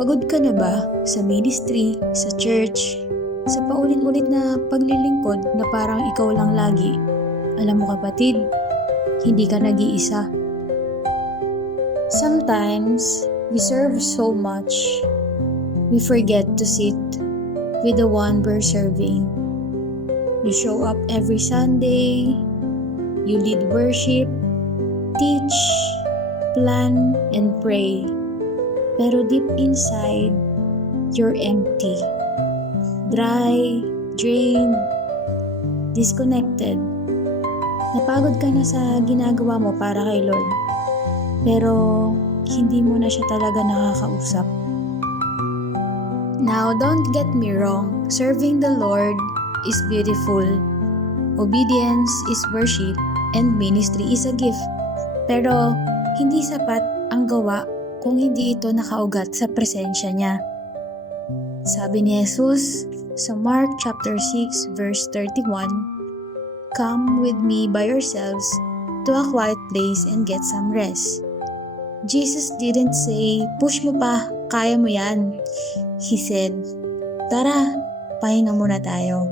Pagod ka na ba sa ministry, sa church, sa paulit-ulit na paglilingkod na parang ikaw lang lagi? Alam mo kapatid, hindi ka nag-iisa. Sometimes, we serve so much, we forget to sit with the one we're serving. You show up every Sunday, you lead worship, teach, plan, and pray. Pero deep inside, you're empty. Dry, drained, disconnected. Napagod ka na sa ginagawa mo para kay Lord. Pero hindi mo na siya talaga nakakausap. Now, don't get me wrong. Serving the Lord is beautiful. Obedience is worship and ministry is a gift. Pero hindi sapat ang gawa kung hindi ito nakaugat sa presensya niya. Sabi ni Jesus sa Mark chapter 6 verse 31, "Come with me by yourselves to a quiet place and get some rest." Jesus didn't say, "Push mo pa, kaya mo yan." He said, "Tara, pahinga muna tayo."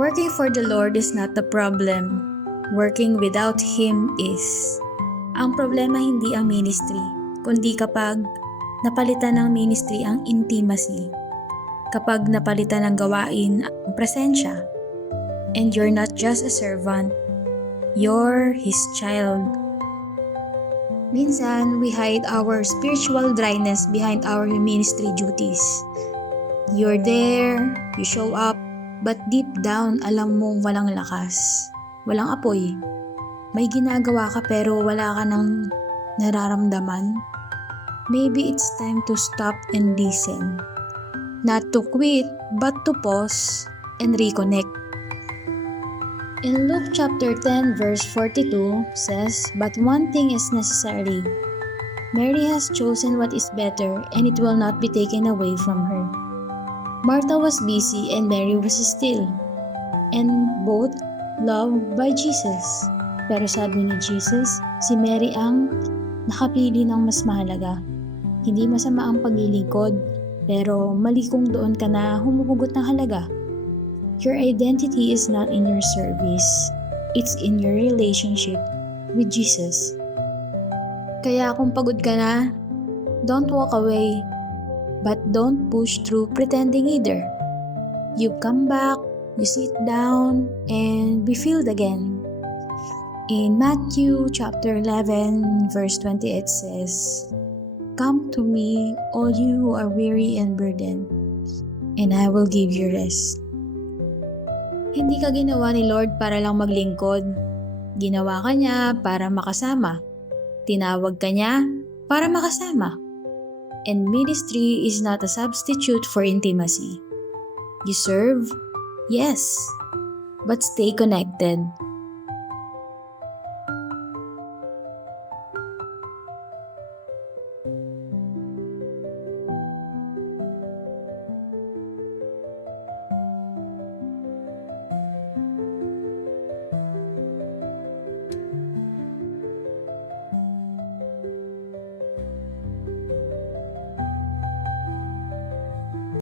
Working for the Lord is not the problem. Working without Him is. Ang problema hindi ang ministry, kundi kapag napalitan ng ministry ang intimacy. Kapag napalitan ng gawain ang presensya. And you're not just a servant, you're His child. Minsan, we hide our spiritual dryness behind our ministry duties. You're there, you show up, but deep down, alam mong walang lakas, walang apoy. May ginagawa ka pero wala ka nang nararamdaman. Maybe it's time to stop and listen. Not to quit, but to pause and reconnect. In Luke chapter 10 verse 42 says, "But one thing is necessary. Mary has chosen what is better, and it will not be taken away from her." Martha was busy and Mary was still, and both loved by Jesus. Pero sabi ni Jesus, si Mary ang nakapili ng mas mahalaga. Hindi masama ang paglilingkod, pero mali kung doon ka na humuhugot ng halaga. Your identity is not in your service. It's in your relationship with Jesus. Kaya kung pagod ka na, don't walk away, but don't push through pretending either. You come back, you sit down, and be filled again. In Matthew chapter 11 verse 28 says, "Come to me, all you who are weary and burdened, and I will give you rest." Hindi ka ginawa ni Lord para lang maglingkod. Ginawa ka niya para makasama. Tinawag ka niya para makasama. And ministry is not a substitute for intimacy. You serve, yes, but stay connected.